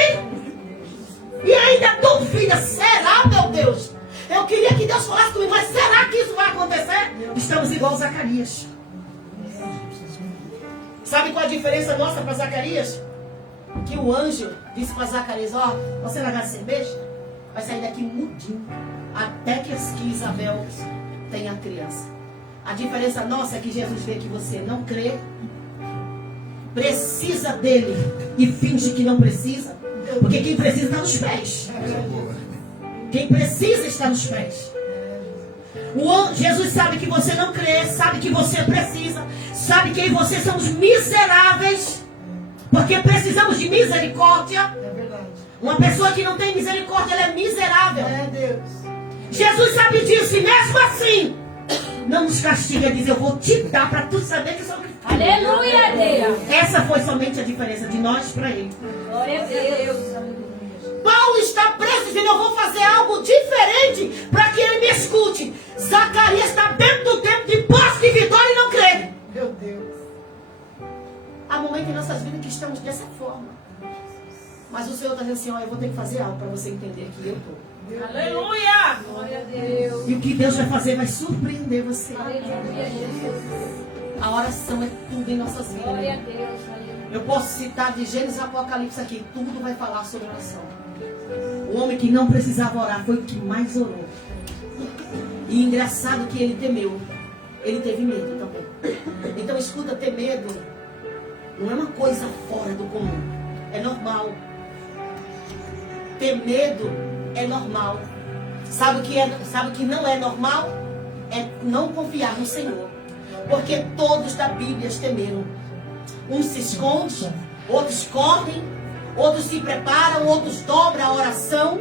E ainda duvida. Será, meu Deus? Eu queria que Deus falasse comigo, mas será que isso vai acontecer? Estamos igual a Zacarias. Sabe qual a diferença nossa para Zacarias? Que o anjo disse para Zacarias: ó, você largar de ser besta, vai sair daqui mudinho, até que Isabel tenha criança. A diferença nossa é que Jesus vê que você não crê, precisa dele e finge que não precisa. Porque quem precisa está nos pés. Quem precisa está nos pés. Jesus sabe que você não crê, sabe que você precisa, sabe que eu e você somos miseráveis, porque precisamos de misericórdia. É verdade. Uma pessoa que não tem misericórdia, ela é miserável. É Deus. Jesus sabe disso e mesmo assim não nos castiga, diz: eu vou te dar para tu saber que sou cristão. Aleluia, Deus. Essa foi somente a diferença de nós para ele. Glória a Deus. Paulo está preso dizendo: eu vou fazer algo diferente para que ele me escute. Zacarias está dentro do tempo de posse de vitória e não crê. Meu Deus. Há momentos em nossas vidas que estamos dessa forma. Mas o Senhor está dizendo assim: ó, eu vou ter que fazer algo para você entender que eu estou. Aleluia. Glória a Deus. E o que Deus vai fazer vai surpreender você. Aleluia, Jesus. A oração é tudo em nossas Glória a vidas. Deus. Aleluia. Eu posso citar de Gênesis a Apocalipse aqui. Tudo vai falar sobre oração. O homem que não precisava orar foi o que mais orou. E engraçado que ele temeu. Ele teve medo também. Então escuta, ter medo não é uma coisa fora do comum. É normal. Ter medo é normal. Sabe o que não é normal? É não confiar no Senhor. Porque todos da Bíblia temeram. Uns se escondem, outros correm, outros se preparam, outros dobram a oração,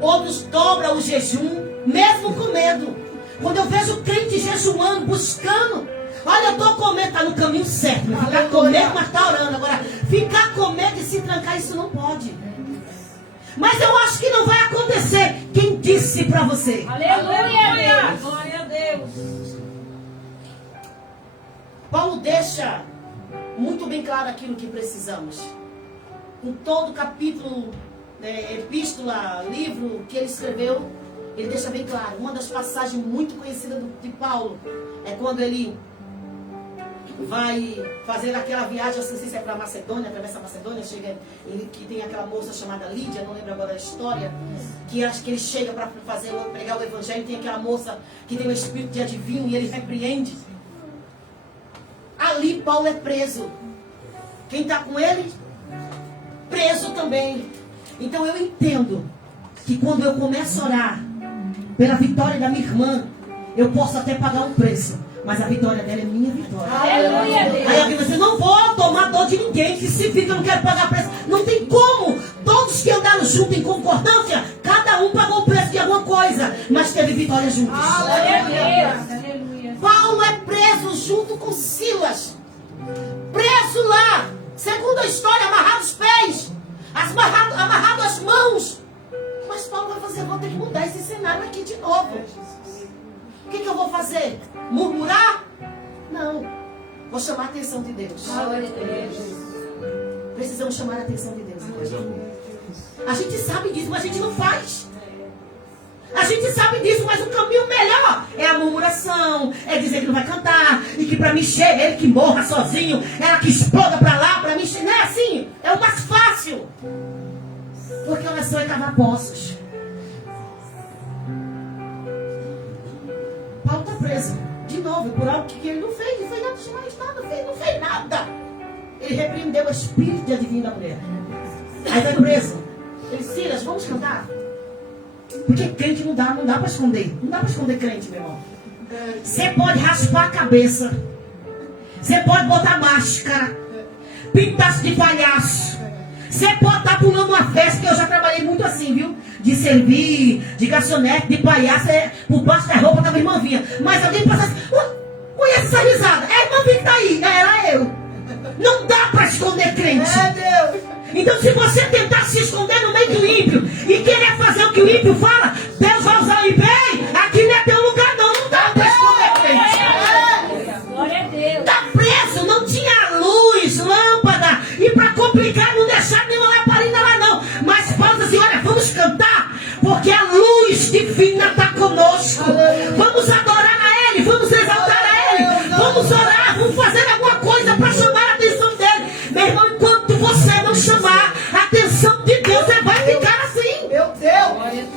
outros dobram o jejum, mesmo com medo. Quando eu vejo crente jejuando, buscando, olha, eu estou com medo, está no caminho certo. Ficar com medo, mas está orando. Agora, ficar com medo e se trancar, isso não pode. Mas eu acho que não vai acontecer. Quem disse para você? Aleluia, Deus. Glória a Deus. Paulo deixa muito bem claro aquilo que precisamos. Em todo capítulo, epístola, livro que ele escreveu, ele deixa bem claro. Uma das passagens muito conhecidas de Paulo é quando ele vai fazer aquela viagem, assim, não sei se é para Macedônia, atravessa a Macedônia, chega que tem aquela moça chamada Lídia, não lembro agora a história, que acho que ele chega para pregar o evangelho, tem aquela moça que tem um espírito de adivinho e ele repreende. Ali Paulo é preso. Quem está com ele? Preso também. Então eu entendo que quando eu começo a orar pela vitória da minha irmã, eu posso até pagar um preço, mas a vitória dela é minha vitória. Aleluia, Deus. Aí alguém vai dizer: não vou tomar dor de ninguém, que se fica, eu não quero pagar preço. Não tem como. Todos que andaram juntos em concordância, cada um pagou o preço de alguma coisa, mas teve vitória juntos. Glória a Deus. Aleluia. Paulo é preso junto com Silas. Preso lá, segundo a história, amarrado os pés, amarrado as mãos. Mas Paulo vai fazer: vou ter que mudar esse cenário aqui de novo. O que eu vou fazer? Murmurar? Não. Vou chamar a atenção de Deus. Glória a Deus. Precisamos chamar a atenção de Deus. A gente sabe disso, mas a gente não faz. A gente sabe disso, mas o caminho melhor é a murmuração, é dizer que não vai cantar, e que para mim chega, ele que morra sozinho, ela que exploda para lá, para mim, não é assim, é o mais fácil. Porque a oração é cavar poços. Paulo está preso, de novo, por algo que ele não fez nada demais, não fez nada. Ele repreendeu o espírito de adivinho da mulher. Aí está preso. Ele: Silas, vamos cantar? Porque crente não dá para esconder. Não dá para esconder crente, meu irmão. Você pode raspar a cabeça. Você pode botar máscara. Pintar-se de palhaço. Você pode estar pulando uma festa, que eu já trabalhei muito assim, viu? De servir, de garçonete, de palhaço, por baixo da roupa tava a irmã vinha. Mas alguém passa assim, conhece essa risada? É a irmã vinha que tá aí, era eu. Não dá para esconder crente. Deus. Então se você tentar se esconder no meio do ímpio e querer fazer o que o ímpio fala, Deus vai usar o ímpio. Ei, aqui não é teu lugar não, não dá para esconder crente. Glória a Deus. Tá preso, não tinha luz, lâmpada, e para complicar não deixaram nenhuma lamparina lá não. Mas Paulo diz assim, olha, vamos cantar, porque a luz divina está conosco. Vamos adorar a Ele, vamos exaltar a Ele, vamos orar, vamos fazer alguma coisa para chamar a atenção dele. Meu irmão, enquanto você não chamar a atenção de Deus, você vai ficar assim. Meu Deus. Glória a Deus.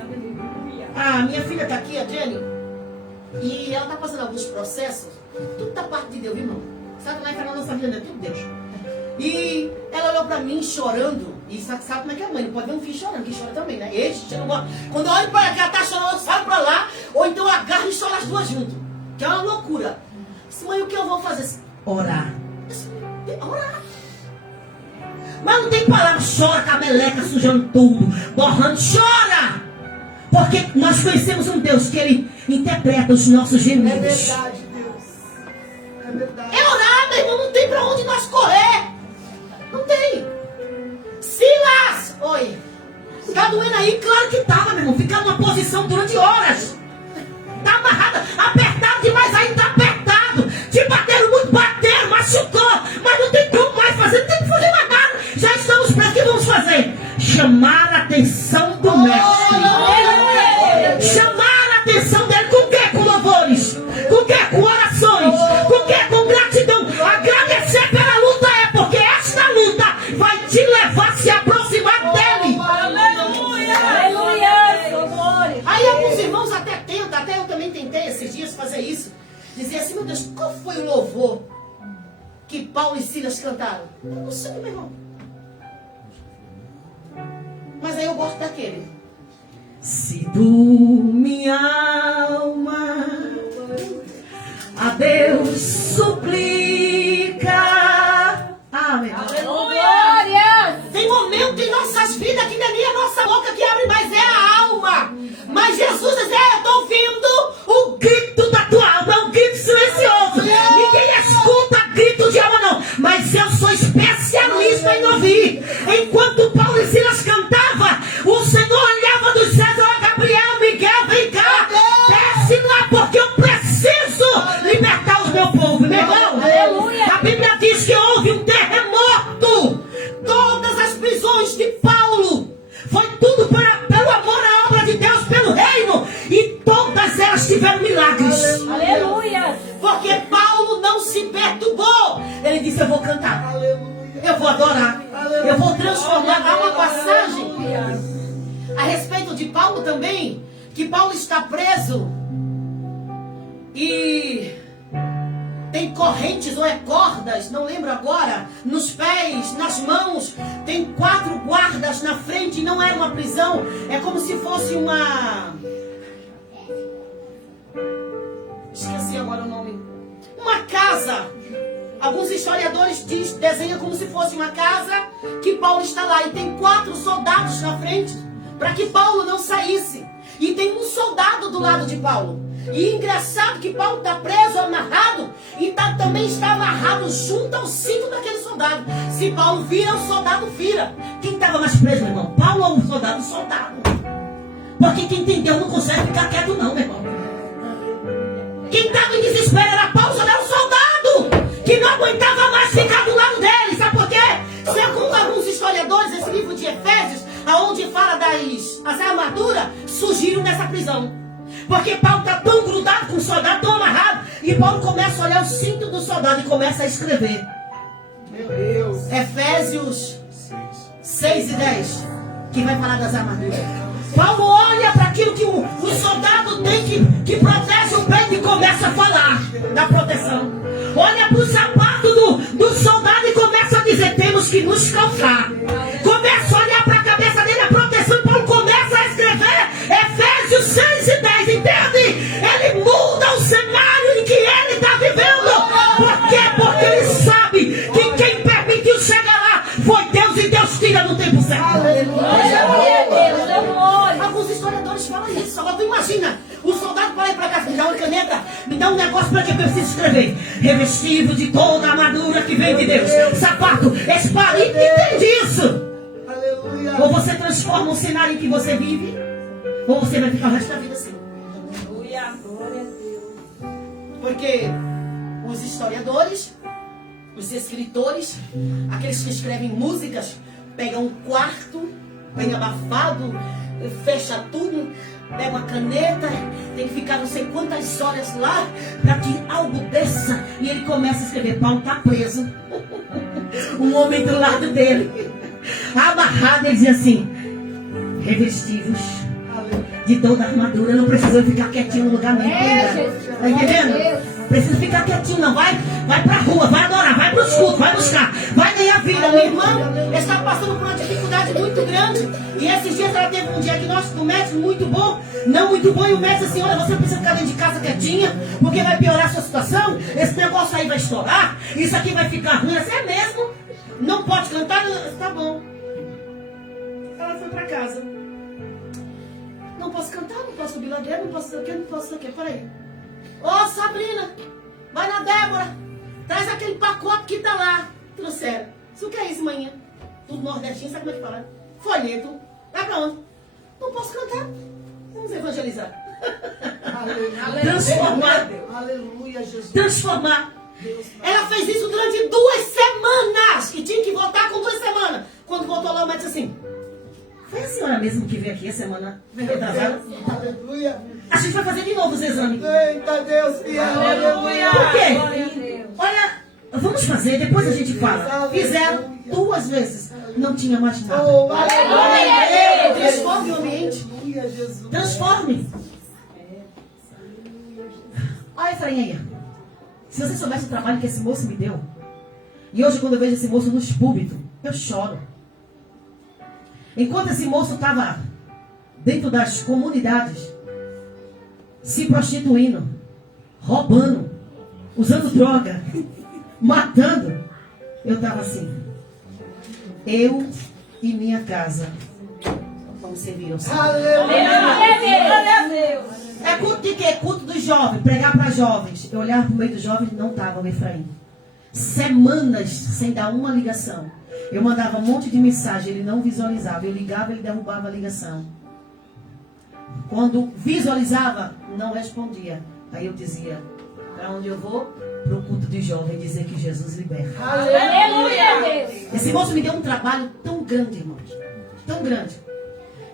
Aleluia. A minha filha está aqui, a Jenny, e ela está passando alguns processos. Tudo da parte de Deus, irmão. Sabe, lá na nossa vida, é tudo Deus. E ela olhou pra mim chorando. E sabe como é que é a mãe? Não pode ver um filho chorando, que chora também, né? Esse, não gosta. Quando eu olho pra cá, ela tá chorando, eu saio pra lá. Ou então eu agarro e choro as duas juntas. Que é uma loucura. Disse, mãe, o que eu vou fazer? Orar. Orar. Mas não tem palavra, chora, com a meleca sujando tudo, borrando, chora! Porque nós conhecemos um Deus que Ele interpreta os nossos É gemidos. verdade, Deus. É verdade. É orar, meu irmão, não tem pra onde nós correr. Não tem. Silas! Oi. Tá doendo aí? Claro que tava, meu irmão. Ficar numa posição durante horas. Tá amarrada, apertado demais aí, tá apertado. Te bateram muito, bateram, machucou. Mas não tem como mais fazer, não tem que fazer mais nada. Já estamos presos, o que vamos fazer? Chamar a atenção do mestre. Chamar a atenção dele com o quê? Com louvores. Com o quê? Com orações. Com o quê? Com gratidão. Agradecer pela luta é porque esta luta vai te levar a se aproximar dele. Aleluia. Glória. Aí alguns irmãos até tentam, até eu também tentei esses dias fazer isso. Dizer assim, meu Deus, qual foi o louvor que Paulo e Silas cantaram? Eu não sei, meu irmão. Mas aí eu gosto daquele. Se tu, minha alma, a Deus suplica. Amém. Glória. Tem momento em nossas vidas que não é nem a nossa boca que abre, mas é a alma. Mas Jesus diz, eu estou ouvindo o grito da tua alma, é um grito silencioso. Ninguém escuta grito de alma não, mas eu sou especialista em ouvir. Enquanto Paulo e Silas cantavam, o Senhor olhava dos céus, ó Gabriel, Miguel, vem cá, desce lá, porque eu preciso libertar o meu povo, meu irmão. Aleluia. A Bíblia diz que houve um terremoto. Todas as prisões de Paulo foi tudo pelo amor à obra de Deus, pelo reino, e todas elas tiveram milagres. Aleluia. Porque Paulo não se perturbou. Ele disse, eu vou cantar, eu vou adorar, eu vou transformar. Há uma passagem a respeito de Paulo também, que Paulo está preso e tem correntes ou cordas, não lembro agora, nos pés, nas mãos. Tem 4 guardas na frente, não era uma prisão, é como se fosse uma... Esqueci agora o nome. Uma casa. Alguns historiadores desenham como se fosse uma casa que Paulo está lá. E tem 4 soldados na frente para que Paulo não saísse. E tem um soldado do lado de Paulo. E engraçado que Paulo está preso, amarrado, e também está amarrado junto ao cinto daquele soldado. Se Paulo vira, o soldado vira. Quem estava mais preso, meu irmão? Paulo ou o soldado? O soldado. Porque quem tem Deus não consegue ficar quieto não, meu irmão. Quem estava em desespero era Paulo, era o soldado, que não aguentava mais ficar do lado dele. Sabe por quê? Segundo alguns historiadores, esse livro de Efésios, aonde fala das armaduras, surgiram nessa prisão. Porque Paulo está tão grudado com o soldado, tão amarrado, e Paulo começa a olhar o cinto do soldado e começa a escrever. Meu Deus. Efésios 6 e 10, que vai falar das armaduras. Paulo olha para aquilo que o soldado tem que protege o peito e começa a falar da proteção. Olha para o sapato do soldado e começa a dizer, temos que nos calçar. Começa a olhar para a cabeça dele, a proteção, e Paulo começa a escrever Efésios 6 e 10, entende? Ele muda o cenário em que ele está vivendo. Por quê? Porque ele sabe que quem permitiu chegar lá foi Deus, e Deus Me dá um negócio para que eu preciso escrever. Revestido de toda a armadura que vem de Deus. Sapato, espada, entende isso? Aleluia. Ou você transforma o cenário em que você vive, ou você vai ficar o resto da vida assim. Aleluia. Glória a Deus. Porque os historiadores, os escritores, aqueles que escrevem músicas, pegam um quarto, bem abafado, fecha tudo, pega uma caneta, tem que ficar não sei quantas horas lá para que algo desça e ele começa a escrever. Paulo está preso. Um homem do lado dele, amarrado, ele diz assim: revestidos de toda a armadura. Não precisa ficar quietinho no lugar, não. Tá entendendo? Precisa ficar quietinho, não. Vai pra rua, vai adorar, vai pro escudo, vai buscar, vai ganhar vida. Minha irmã está passando por uma dificuldade muito grande. E esses dias ela teve um diagnóstico do médico muito bom, não muito bom. E o médico disse assim: olha, você precisa ficar dentro de casa quietinha, porque vai piorar a sua situação. Esse negócio aí vai estourar, isso aqui vai ficar ruim. Assim é mesmo? Não pode cantar? Tá bom. Ela foi pra casa. Não posso cantar, não posso subir ladeira, não posso ser o quê, não posso ser o quê. Peraí. Ô, Sabrina, vai na Débora, traz aquele pacote que tá lá. Trouxeram. Isso o que é isso, manhã? Tudo nordestino, sabe como é que fala? Folheto. Vai pra onde? Não posso cantar. Vamos evangelizar. Aleluia. Transformar. Aleluia, Jesus. Transformar. Deus. Ela fez isso durante 2 semanas. E tinha que voltar com 2 semanas. Quando voltou lá, o médico disse assim: foi a senhora mesmo que veio aqui a semana retrasada? Aleluia. A gente vai fazer de novo os exames. Eita Deus, fiel. Aleluia. Por quê? Glória a Deus. Olha, vamos fazer, depois a gente fala. Fizeram 2 vezes. Não tinha mais nada. Oh, aleluia. Transforme o ambiente. Aleluia, Jesus. Transforme. Olha, Efraim aí. Se você soubesse o trabalho que esse moço me deu. E hoje, quando eu vejo esse moço nos púlpitos, eu choro. Enquanto esse moço estava dentro das comunidades, se prostituindo, roubando, usando droga, matando, eu estava assim: eu e minha casa vamos servir ao Senhor. Aleluia. Glória a Deus. É culto de quê? Culto dos jovens, pregar para jovens. Eu olhava para o meio dos jovens e não estava o Efraim. Semanas sem dar uma ligação. Eu mandava um monte de mensagem, ele não visualizava. Eu ligava, ele derrubava a ligação. Quando visualizava, não respondia. Aí eu dizia: para onde eu vou? Para o culto de jovens, dizer que Jesus liberta. Aleluia, Deus. Esse moço me deu um trabalho tão grande, irmãos. Tão grande.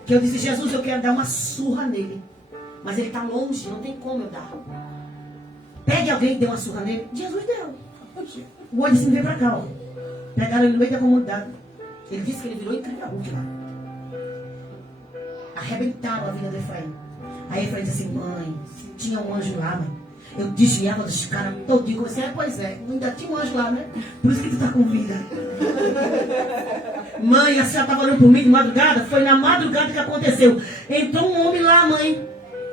Que eu disse: Jesus, eu quero dar uma surra nele. Mas ele está longe, não tem como eu dar. Pegue alguém e dê uma surra nele. Jesus deu. O olho disse: vem pra cá, ó. Pegaram ele no meio da comunidade. Ele disse que ele virou incrível Hulk lá. Arrebentaram a vida do Efraim. Aí Efraim disse assim: mãe, tinha um anjo lá, mãe. Eu desviava dos caras todinho. Comecei: pois é, ainda tinha um anjo lá, né? Por isso que tu tá com vida. Mãe, a senhora estava orando por mim de madrugada? Foi na madrugada que aconteceu. Entrou um homem lá, mãe.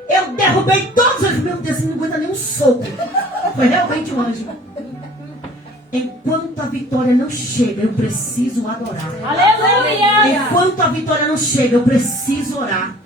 Eu derrubei todos os... Meu Deus, não aguenta nem um soco. Foi realmente um anjo. Enquanto a vitória não chega, eu preciso adorar. Aleluia. Enquanto a vitória não chega, eu preciso orar.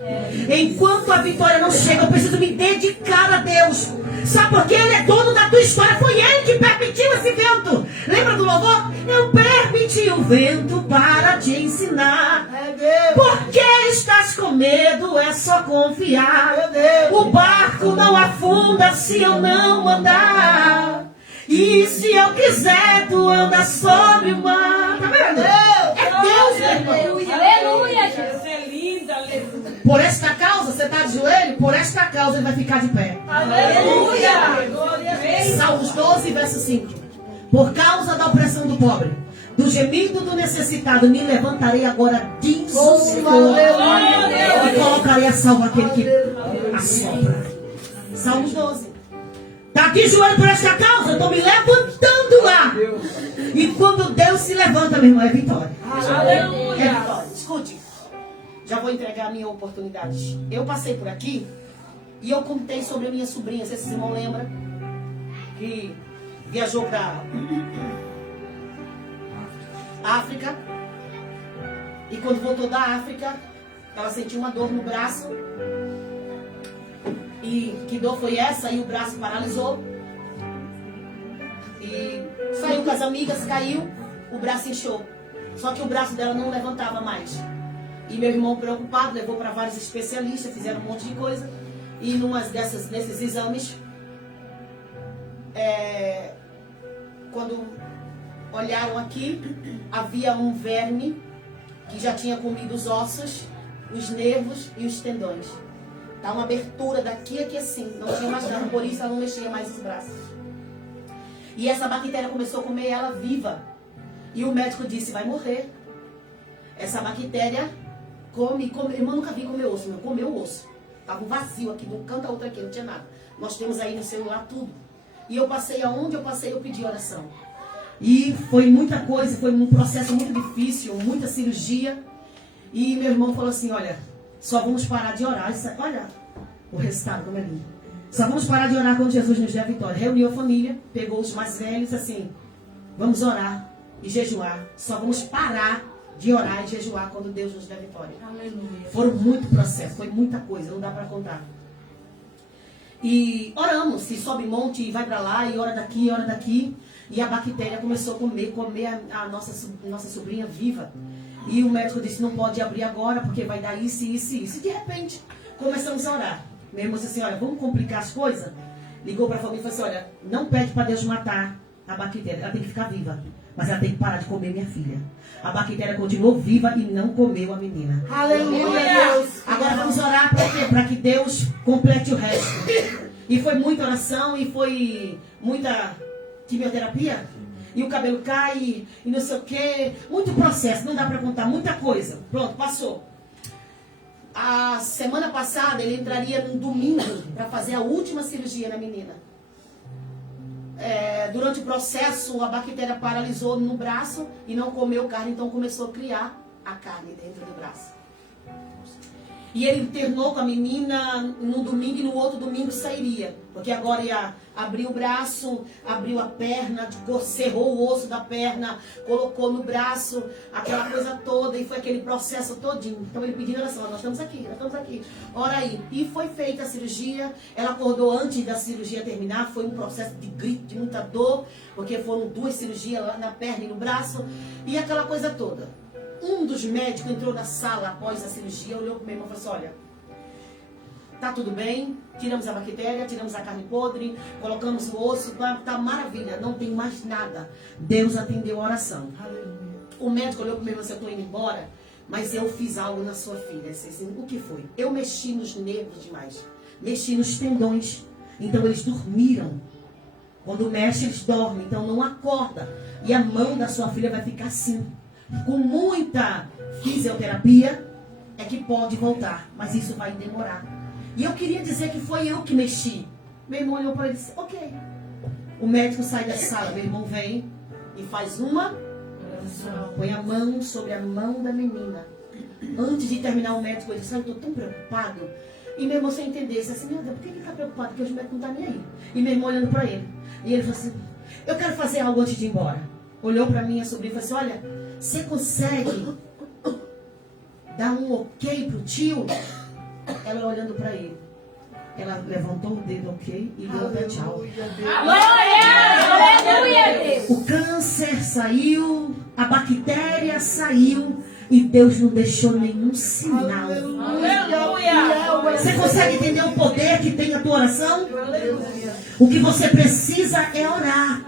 Enquanto a vitória não chega, eu preciso me dedicar a Deus. Sabe por quê? Ele é dono da tua história. Foi ele que permitiu esse vento. Lembra do louvor? Eu permiti o vento para te ensinar. É Deus. Por que estás com medo? É só confiar. É Deus. O barco não afunda se eu não mandar. E se eu quiser, tu anda sobre o mar. Tá vendo? É Deus, meu irmão. Aleluia, Jesus. É linda, aleluia. Por esta causa, você está de joelho? Por esta causa ele vai ficar de pé. Aleluia. Glória a Deus. Salmos 12, verso 5. Por causa da opressão do pobre, do gemido do necessitado, me levantarei agora, diz o Senhor, e colocarei a salvo aquele que assopra. Salmos 12. Está aqui joelho por esta causa, eu estou me levantando lá. E quando Deus se levanta, meu irmão, é vitória. É Aleluia. vitória. Escute, já vou entregar a minha oportunidade. Eu passei por aqui e eu contei sobre a minha sobrinha. Se esse irmão lembra, que viajou para África. E quando voltou da África, ela sentiu uma dor no braço. E que dor foi essa? E o braço paralisou. E saiu com as amigas, caiu, o braço inchou. Só que o braço dela não levantava mais. E meu irmão preocupado, levou para vários especialistas, fizeram um monte de coisa. E nesses exames, quando olharam aqui, havia um verme que já tinha comido os ossos, os nervos e os tendões. Tá uma abertura daqui aqui assim, não tinha mais nada, por isso ela não mexia mais os braços. E essa bactéria começou a comer ela viva. E o médico disse, vai morrer. Essa bactéria come. Irmão, nunca vi comer osso, não. Comeu o osso. Tava um vazio aqui, de um canto a outro aqui, não tinha nada. Nós temos aí no celular tudo. E eu passei aonde eu passei, eu pedi oração. E foi muita coisa, foi um processo muito difícil, muita cirurgia. E meu irmão falou assim, olha, só vamos parar de orar. Olha o resultado, como é lindo. Só vamos parar de orar quando Jesus nos der a vitória. Reuniu a família, pegou os mais velhos, assim, vamos orar e jejuar. Só vamos parar de orar e jejuar quando Deus nos der a vitória. Aleluia. Foram muito processo, foi muita coisa, não dá para contar. E oramos, e sobe monte, e vai para lá, e ora daqui, e ora daqui. E a bactéria começou a comer a nossa sobrinha viva. E o médico disse, não pode abrir agora, porque vai dar isso, isso e isso. E de repente, começamos a orar. Meu irmão disse assim, olha, vamos complicar as coisas? Ligou para a família e falou assim, olha, não pede para Deus matar a bactéria, ela tem que ficar viva. Mas ela tem que parar de comer minha filha. A bactéria continuou viva e não comeu a menina. Aleluia, Deus. Agora vamos orar para quê? Para que Deus complete o resto. E foi muita oração e foi muita quimioterapia. E o cabelo cai e não sei o quê. Muito processo, não dá para contar, muita coisa. Pronto, passou. A semana passada ele entraria no domingo para fazer a última cirurgia na menina. Durante o processo, a bactéria paralisou no braço e não comeu carne, então começou a criar a carne dentro do braço. E ele internou com a menina no domingo e no outro domingo sairia. Porque agora ia abrir o braço, abriu a perna, cerrou o osso da perna, colocou no braço, aquela coisa toda, e foi aquele processo todinho. Então ele pediu oração, nós estamos aqui, ora aí. E foi feita a cirurgia, ela acordou antes da cirurgia terminar, foi um processo de grito, de muita dor, porque foram 2 cirurgias lá na perna e no braço, e aquela coisa toda. Um dos médicos entrou na sala após a cirurgia, olhou para o meu irmão e falou assim, olha, tá tudo bem, tiramos a bactéria, tiramos a carne podre, colocamos o osso, tá maravilha, não tem mais nada. Deus atendeu a oração. Aleluia. O médico olhou para mim e falou assim, eu estou indo embora, mas eu fiz algo na sua filha. Assim, o que foi? Eu mexi nos nervos demais, mexi nos tendões, então eles dormiram. Quando mexe, eles dormem, então não acorda. E a mão da sua filha vai ficar assim. Com muita fisioterapia é que pode voltar, mas isso vai demorar. E eu queria dizer que foi eu que mexi. Meu irmão olhou para ele e disse, ok. O médico sai da sala, meu irmão vem e faz uma oração. Põe a mão sobre a mão da menina. Antes de terminar o médico, ele disse, eu estou tão preocupado. E meu irmão, sem entender, disse assim, meu Deus, por que ele está preocupado? Porque o médico não está nem aí. E meu irmão olhando para ele. E ele falou assim, eu quero fazer algo antes de ir embora. Olhou para mim, a sobrinha, e falou assim, olha, você consegue dar um ok pro tio? Ela olhando para ele. Ela levantou o dedo ok e deu até tchau. Aleluia! O câncer saiu, a bactéria saiu e Deus não deixou nenhum sinal. Aleluia! Você consegue entender o poder que tem a tua oração? O que você precisa é orar.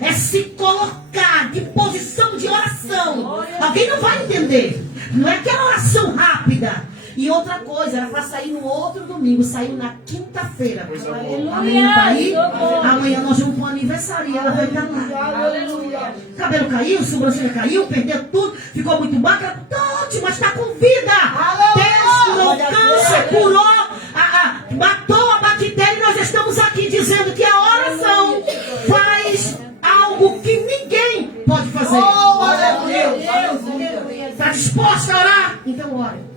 É se colocar de posição de oração. Alguém não vai entender. Não é aquela oração rápida. E outra coisa, era para sair no outro domingo. Saiu na quinta-feira. Amanhã tá aí. Amanhã nós vamos para o aniversário e ela vai estar lá. Aleluia! Cabelo caiu, sobrancelha caiu, perdeu tudo. Ficou muito magra. Mas está com vida. Deus curou o câncer, curou, matou a bactéria. E nós estamos aqui dizendo que a oração faz algo que ninguém pode fazer. Oh, aleluia. Está disposta a orar? Então ore.